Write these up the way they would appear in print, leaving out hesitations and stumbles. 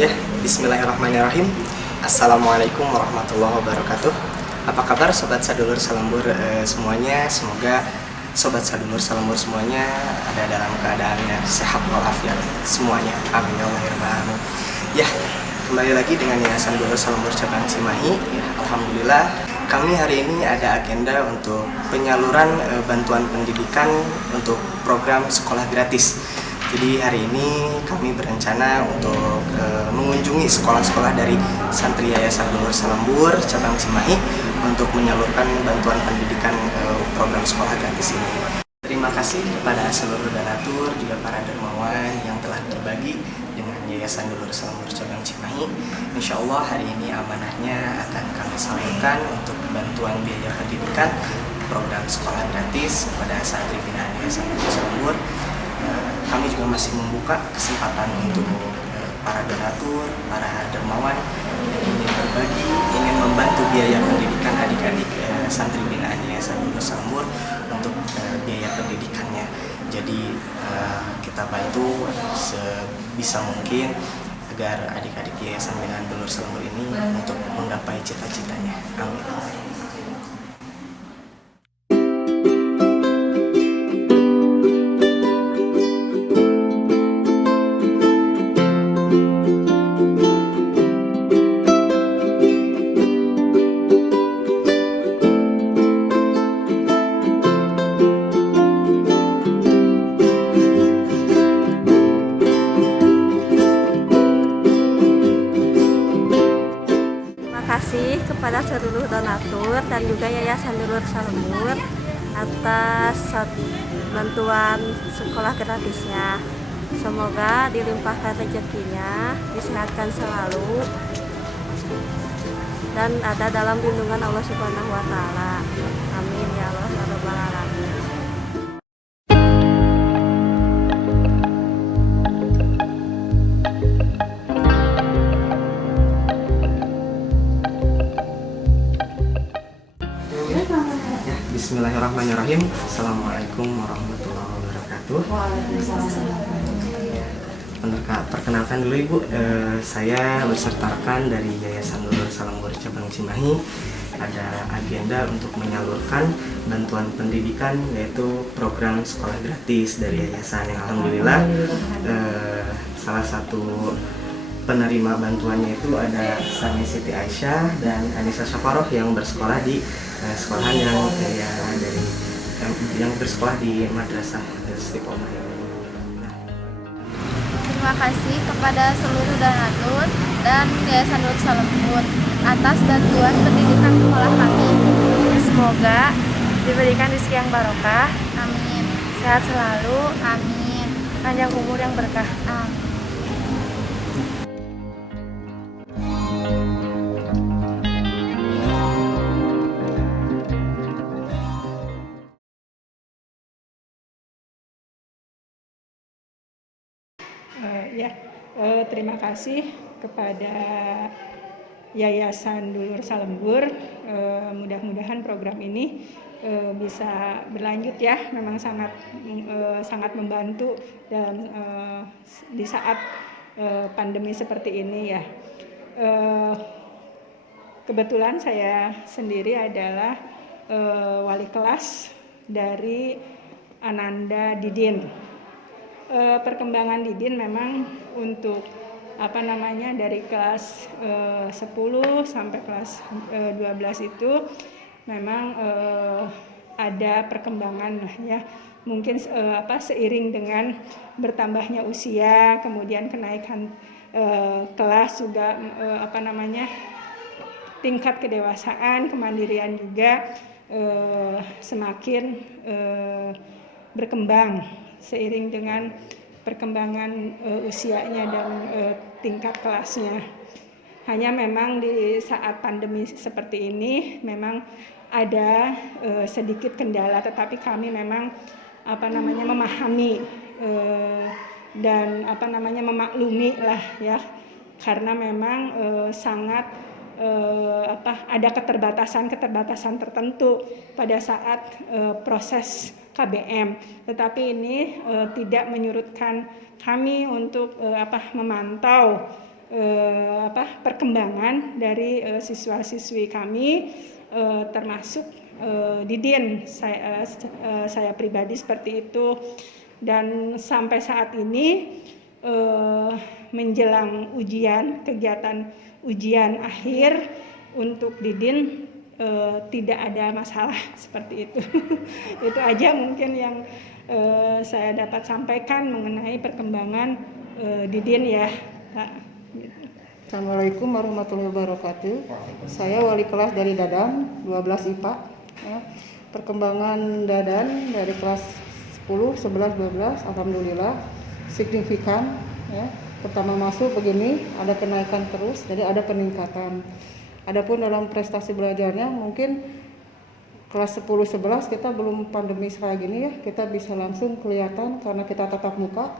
Ya, bismillahirrahmanirrahim. Assalamualaikum warahmatullahi wabarakatuh. Apa kabar sobat sadulur salembur semuanya? Semoga sobat sadulur salembur semuanya ada dalam keadaannya sehat walafiat semuanya. Amin ya Allah ya Rabbal alamin. Ya, kembali lagi dengan Yayasan Dulur Salembur Cabang Cimahi. Ya, alhamdulillah kami hari ini ada agenda untuk penyaluran bantuan pendidikan untuk program sekolah gratis. Jadi hari ini kami berencana untuk mengunjungi sekolah-sekolah dari santri Yayasan Dulur Salembur Cabang Cimahi untuk menyalurkan bantuan pendidikan program sekolah gratis ini. Terima kasih kepada seluruh donatur juga para dermawan yang telah berbagi dengan Yayasan Dulur Salembur Cabang Cimahi. Insya Allah hari ini amanahnya akan kami salurkan untuk bantuan biaya pendidikan program sekolah gratis kepada santri binaan Yayasan Dulur Salembur. Kami juga masih membuka kesempatan untuk para donatur, para dermawan yang ingin berbagi, ingin membantu biaya pendidikan adik-adik santri binaan Yayasan Dulur Salembur untuk biaya pendidikannya. Jadi kita bantu sebisa mungkin agar adik-adik Yayasan Binaan Dulur Salembur ini untuk menggapai cita-citanya. Amin. Terima kasih kepada seluruh donatur dan juga Yayasan Dulur Salembur atas bantuan sekolah gratisnya. Semoga dilimpahkan rezekinya, disehatkan selalu, dan ada dalam lindungan Allah Subhanahu wa Ta'ala. Amin ya Allah ya Rabbal alamin. Bismillahirrahmanirrahim. Assalamualaikum warahmatullahi wabarakatuh. Perkenalkan dulu Ibu, saya beserta rekan dari Yayasan Dulur Salembur Cabang Cimahi ada agenda untuk menyalurkan bantuan pendidikan yaitu program sekolah gratis dari yayasan yang alhamdulillah salah satu penerima bantuannya itu ada Sani Siti Aisyah dan Anissa Syafaroh yang bersekolah di sekolahan yang bersekolah di Madrasah Istiqomah. Terima kasih kepada seluruh donatur dan Yayasan Dulur Salembur atas bantuan pendidikan sekolah kami. Semoga diberikan rezeki yang barokah, Amin. sehat selalu, Amin. panjang umur yang berkah. Amin. Terima kasih kepada Yayasan Dulur Salembur. Mudah-mudahan program ini bisa berlanjut ya. Memang sangat membantu dan di saat pandemi seperti ini ya. Kebetulan saya sendiri adalah wali kelas dari Ananda Didin. Perkembangan Didin memang untuk dari kelas 10 sampai kelas 12 itu memang ada perkembangan ya. Mungkin seiring dengan bertambahnya usia, kemudian kenaikan kelas juga tingkat kedewasaan, kemandirian juga semakin berkembang seiring dengan perkembangan usianya dan tingkat kelasnya. Hanya memang di saat pandemi seperti ini memang ada sedikit kendala, tetapi kami memang memahami dan memaklumi lah ya, karena memang sangat ada keterbatasan tertentu pada saat proses KBM. Tetapi ini tidak menyurutkan kami untuk memantau perkembangan dari siswa-siswi kami, termasuk Didin. Saya pribadi seperti itu. Dan sampai saat ini menjelang ujian, kegiatan ujian akhir untuk Didin tidak ada masalah seperti itu. Itu aja mungkin yang saya dapat sampaikan mengenai perkembangan Didin ya, Pak. Assalamualaikum warahmatullahi wabarakatuh. Saya wali kelas dari Dadan 12 IPA. Ya. Perkembangan Dadan dari kelas 10, 11, 12 alhamdulillah signifikan ya. Pertama masuk begini ada kenaikan terus, jadi ada peningkatan. Adapun dalam prestasi belajarnya mungkin kelas 10, 11 kita belum pandemi kayak gini ya, kita bisa langsung kelihatan karena kita tatap muka.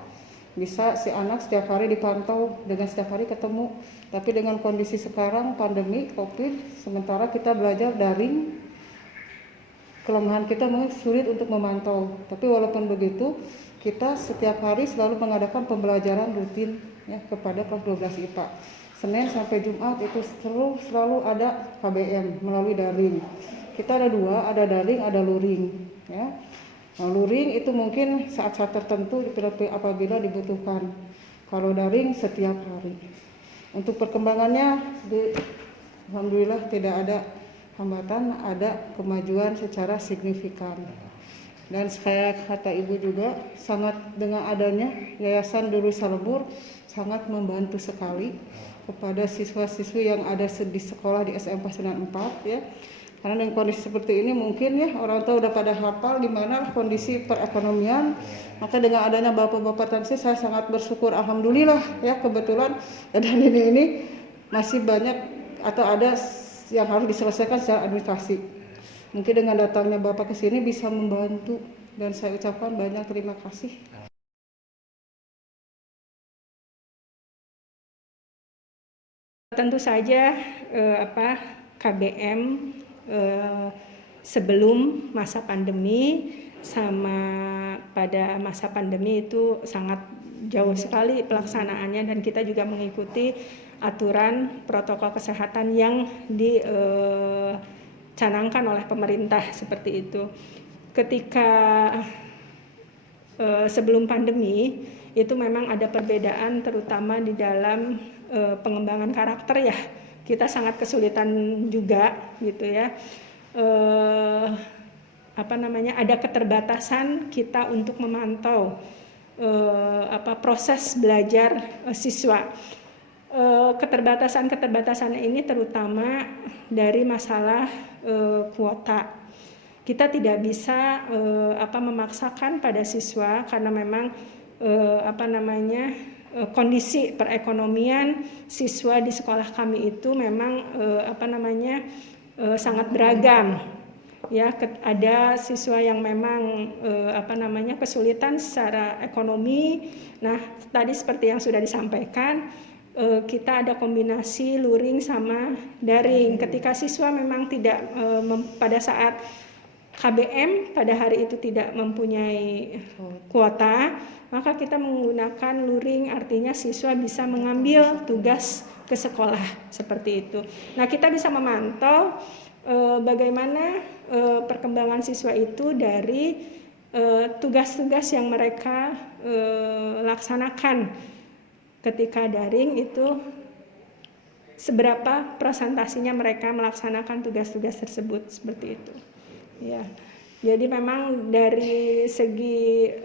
Bisa si anak setiap hari dipantau dengan setiap hari ketemu. Tapi dengan kondisi sekarang pandemi COVID, sementara kita belajar daring, kelemahan kita mungkin sulit untuk memantau. Tapi walaupun begitu, kita setiap hari selalu mengadakan pembelajaran rutin ya kepada kelas 12 IPA. Senin sampai Jumat itu selalu ada KBM melalui daring. Kita ada dua, ada daring, ada luring ya. Nah, luring itu mungkin saat-saat tertentu apabila dibutuhkan. Kalau daring setiap hari. Untuk perkembangannya, alhamdulillah tidak ada hambatan, ada kemajuan secara signifikan. Dan saya kata ibu juga sangat dengan adanya Yayasan Dulur Salembur sangat membantu sekali kepada siswa-siswi yang ada di sekolah di SMP 94 ya. Karena dengan kondisi seperti ini mungkin ya orang tua udah pada hafal gimana kondisi perekonomian. Maka dengan adanya bapak-bapak tansi saya sangat bersyukur alhamdulillah ya, kebetulan dan ini masih banyak atau ada yang harus diselesaikan secara administrasi. Mungkin dengan datangnya bapak ke sini bisa membantu dan saya ucapkan banyak terima kasih. Tentu saja KBM sebelum masa pandemi sama pada masa pandemi itu sangat jauh sekali pelaksanaannya, dan kita juga mengikuti aturan protokol kesehatan yang dicanangkan oleh pemerintah seperti itu. Ketika sebelum pandemi itu memang ada perbedaan terutama di dalam pengembangan karakter ya. Kita sangat kesulitan juga gitu ya. Ada keterbatasan kita untuk memantau proses belajar siswa. Keterbatasan ini terutama dari masalah kuota. Kita tidak bisa memaksakan pada siswa karena memang kondisi perekonomian siswa di sekolah kami itu memang sangat beragam ya. Ada siswa yang memang kesulitan secara ekonomi. Nah, tadi seperti yang sudah disampaikan, kita ada kombinasi luring sama daring. Ketika siswa memang tidak pada saat KBM pada hari itu tidak mempunyai kuota, maka kita menggunakan luring, artinya siswa bisa mengambil tugas ke sekolah seperti itu. Nah, kita bisa memantau bagaimana perkembangan siswa itu dari tugas-tugas yang mereka laksanakan ketika daring itu, seberapa presentasinya mereka melaksanakan tugas-tugas tersebut seperti itu. Ya, jadi memang dari segi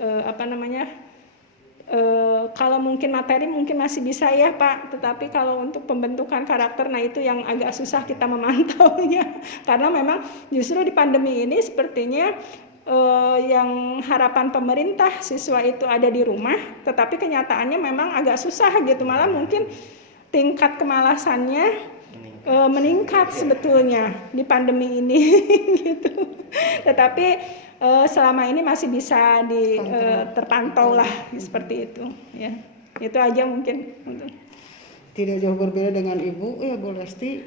kalau mungkin materi mungkin masih bisa ya Pak, tetapi kalau untuk pembentukan karakter, nah itu yang agak susah kita memantaunya. Karena memang justru di pandemi ini sepertinya yang harapan pemerintah siswa itu ada di rumah, tetapi kenyataannya memang agak susah gitu, malah mungkin tingkat kemalasannya meningkat sebetulnya di pandemi ini gitu. Tetapi selama ini masih bisa terpantau lah seperti itu ya. Itu aja mungkin. Tidak jauh berbeda dengan Ibu ya Bu Lesti.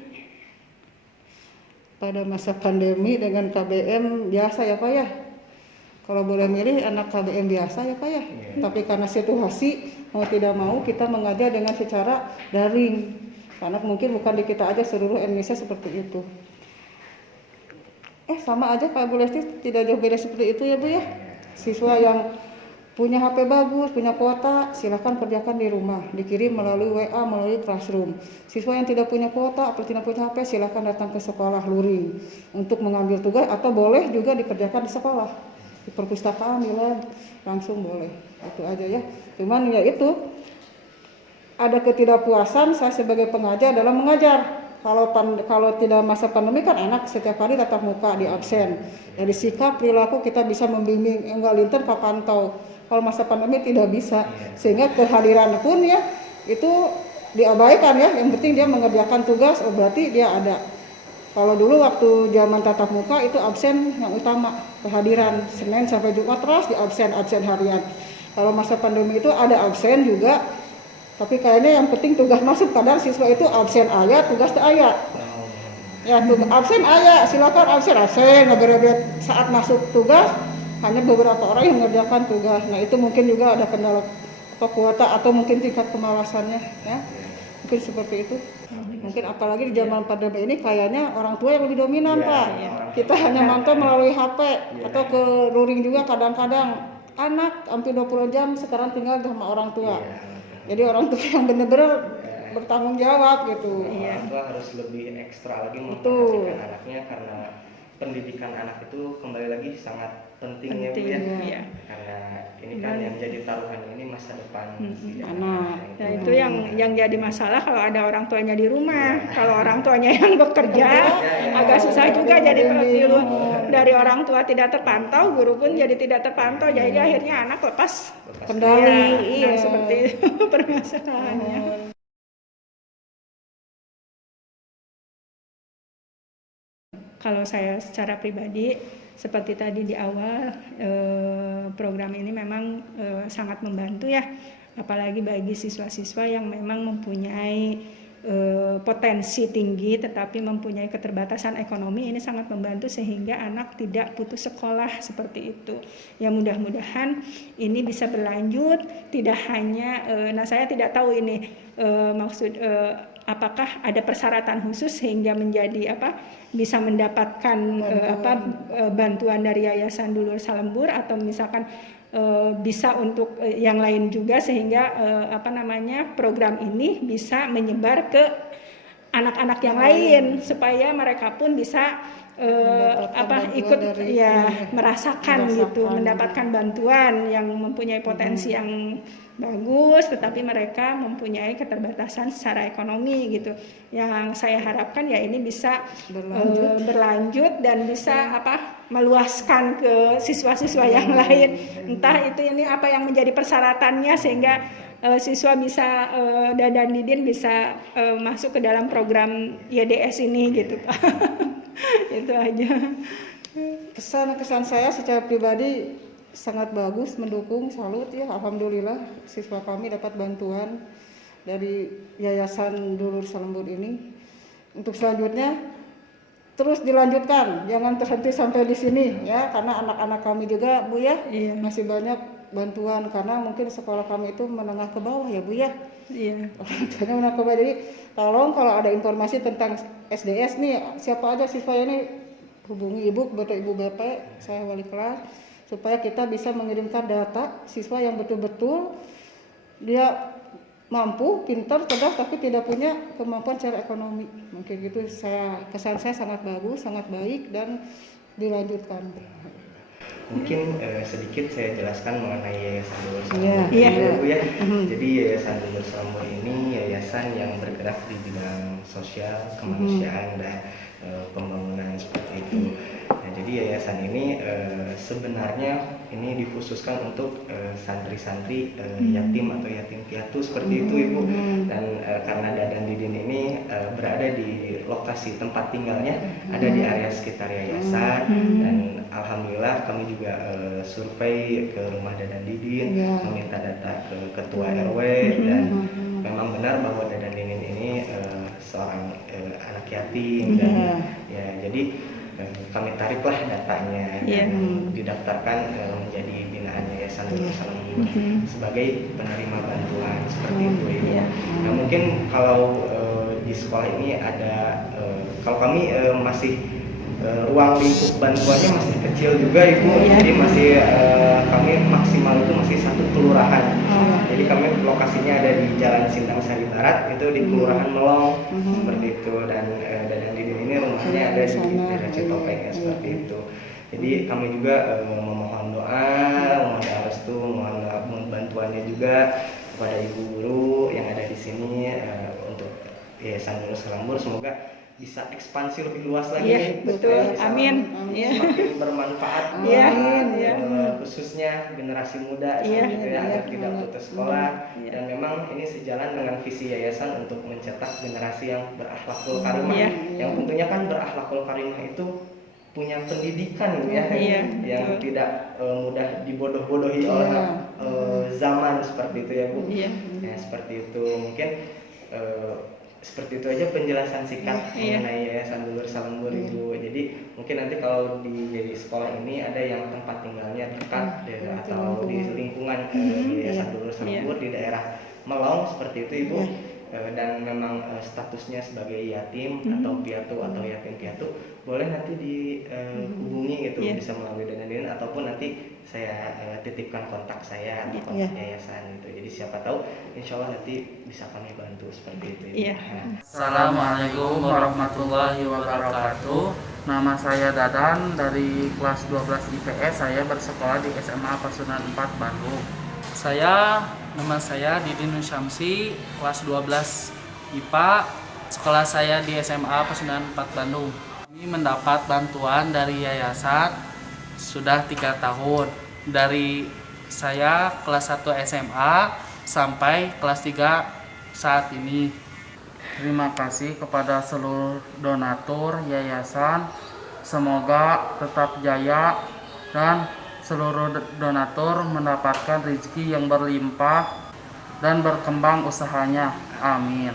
Pada masa pandemi dengan KBM biasa ya Pak ya. Kalau boleh milih anak KBM biasa ya Pak ya. Tapi karena situasi mau tidak mau kita mengajar dengan secara daring, karena mungkin bukan di kita aja, seluruh Indonesia seperti itu. Sama aja Pak Bu Lesti, tidak jauh beda seperti itu ya Bu ya. Siswa yang punya HP bagus, punya kuota, silakan kerjakan di rumah, dikirim melalui WA, melalui Classroom. Siswa yang tidak punya kuota atau tidak punya HP, silakan datang ke sekolah luring untuk mengambil tugas, atau boleh juga dikerjakan di sekolah, di perpustakaan, di lab, langsung boleh. Itu aja ya. Cuman ya itu, ada ketidakpuasan saya sebagai pengajar dalam mengajar. Kalau tidak masa pandemi kan enak, setiap hari tatap muka di absen. Dari sikap perilaku kita bisa membimbing, enggak linter Pak pantau. Kalau masa pandemi tidak bisa, sehingga kehadiran pun ya itu diabaikan ya. Yang penting dia mengerjakan tugas, berarti dia ada. Kalau dulu waktu zaman tatap muka itu absen yang utama, kehadiran Senin sampai Jumat terus di absen harian. Kalau masa pandemi itu ada absen juga, tapi kayaknya yang penting tugas masuk, kadang siswa itu absen ayat, tugas tak ayat. Ya, absen ayat, silakan absen, ngeberebet saat masuk tugas, hanya beberapa orang yang mengerjakan tugas. Nah itu mungkin juga ada kendala kuota atau mungkin tingkat kemalasannya, ya. Mungkin seperti itu. Mungkin apalagi di zaman pandemi ini kayaknya orang tua yang lebih dominan Pak. Kita hanya mantau melalui HP atau ke luring juga kadang-kadang. Anak hampir 20 jam sekarang tinggal sama orang tua. Jadi orang tua yang benar-benar bertanggung jawab gitu. Orang tua harus lebih ekstra lagi memperhatikan anaknya, karena pendidikan anak itu kembali lagi sangat penting ya Bu ya. Iya. Karena ini kan yang jadi taruhannya ini masa depan si anak. Nah itu yang jadi masalah kalau ada orang tuanya di rumah. Kalau orang tuanya yang bekerja agak susah juga, jadi dari orang tua tidak terpantau, guru pun jadi tidak terpantau, jadi akhirnya anak lepas kendali. Nah, seperti itu permasalahannya. Kalau saya secara pribadi, seperti tadi di awal, program ini memang sangat membantu ya, apalagi bagi siswa-siswa yang memang mempunyai potensi tinggi tetapi mempunyai keterbatasan ekonomi. Ini sangat membantu sehingga anak tidak putus sekolah seperti itu. Ya mudah-mudahan ini bisa berlanjut, tidak hanya, nah saya tidak tahu ini apakah ada persyaratan khusus sehingga menjadi bisa mendapatkan bantuan dari Yayasan Dulur Salembur, atau misalkan bisa untuk yang lain juga, sehingga program ini bisa menyebar ke anak-anak yang lain supaya mereka pun bisa ikut merasakan gitu, mendapatkan bantuan yang mempunyai potensi yang bagus, tetapi mereka mempunyai keterbatasan secara ekonomi gitu. Yang saya harapkan ya ini bisa berlanjut dan bisa meluaskan ke siswa-siswa yang lain. Entah itu ini apa yang menjadi persyaratannya sehingga siswa bisa dan Didin bisa masuk ke dalam program YDS ini gitu Pak. Itu aja. Kesan saya secara pribadi sangat bagus, mendukung, salut ya, alhamdulillah siswa kami dapat bantuan dari Yayasan Dulur Salembur ini. Untuk selanjutnya terus dilanjutkan, jangan terhenti sampai di sini ya, karena anak-anak kami juga Bu ya, masih banyak bantuan, karena mungkin sekolah kami itu menengah ke bawah ya Bu ya. Orang tuanya menengah ke bawah, jadi tolong kalau ada informasi tentang SDS nih, siapa aja siswa ini, hubungi ibu atau ibu BP, saya wali kelas, supaya kita bisa mengirimkan data siswa yang betul-betul dia mampu, pintar, cerdas, tapi tidak punya kemampuan secara ekonomi. Mungkin gitu, kesan saya sangat bagus, sangat baik, dan dilanjutkan. Mungkin sedikit saya jelaskan mengenai Yayasan Dulur Salembur ya. Jadi Yayasan Dulur Salembur ini yayasan yang bergerak di bidang sosial, kemanusiaan, dan pembangunan seperti itu. Nah, jadi yayasan ini sebenarnya ini dikhususkan untuk santri-santri yatim atau yatim piatu seperti itu Ibu. Dan karena Dadan Didin ini berada di lokasi tempat tinggalnya ada di area sekitar yayasan, dan alhamdulillah kami juga survei ke rumah Dadan Didin, meminta data ke ketua RW, dan memang benar bahwa Dadan Didin ini seorang anak yatim, dan ya jadi kami tariklah datanya dan didaftarkan menjadi binaan Yayasan Dulur Salembur. sebagai penerima bantuan seperti itu Ibu. Iya. Nah mungkin kalau di sekolah ini ada kalau kami masih ruang lingkup bantuannya masih kecil juga Ibu, jadi masih kami maksimal itu masih 1 kelurahan. Jadi kami lokasinya ada di Jalan Sindang Sari Barat, itu di Kelurahan Melong seperti itu, dan Dadang Didin ini rumahnya ada di daerah Citopeng ya, seperti itu. Jadi kami juga memohon doa, mohon restu, mohon bantuannya juga kepada ibu guru yang ada di sini untuk Yayasan Donor Salambur, semoga bisa ekspansi lebih luas lagi. Iya, betul. Amin. Semakin bermanfaat khususnya generasi muda gitu ya, agar tidak putus sekolah. Dan memang ini sejalan dengan visi yayasan untuk mencetak generasi yang berakhlakul karimah. Yang tentunya kan berakhlakul karimah itu punya pendidikan ya, yang tidak mudah dibodoh-bodohi oleh zaman seperti itu ya Bu. Ya, seperti itu mungkin. Seperti itu aja penjelasan singkat mengenai Yayasan Donor Salambur Ibu. Jadi mungkin nanti kalau di sekolah ini ada yang tempat tinggalnya dekat atau di lingkungan Yayasan Donor Salambur di daerah Melong seperti itu Ibu, dan memang statusnya sebagai yatim atau piatu atau yatim piatu, boleh nanti dihubungi gitu, bisa melalui Dana ataupun nanti saya titipkan kontak saya atau kontak yayasan gitu. Jadi siapa tahu insya Allah nanti bisa kami bantu seperti itu. Assalamualaikum warahmatullahi wabarakatuh. Nama saya Dadan dari kelas 12 IPS. Saya bersekolah di SMA Pasundan 4 Bandung. Nama saya Didin Syamsi, kelas 12 IPA. Sekolah saya di SMA Pasundan 4 Bandung. Kami mendapat bantuan dari yayasan sudah 3 tahun. Dari saya kelas 1 SMA sampai kelas 3 saat ini. Terima kasih kepada seluruh donatur yayasan. Semoga tetap jaya dan seluruh donatur mendapatkan rezeki yang berlimpah dan berkembang usahanya. Amin.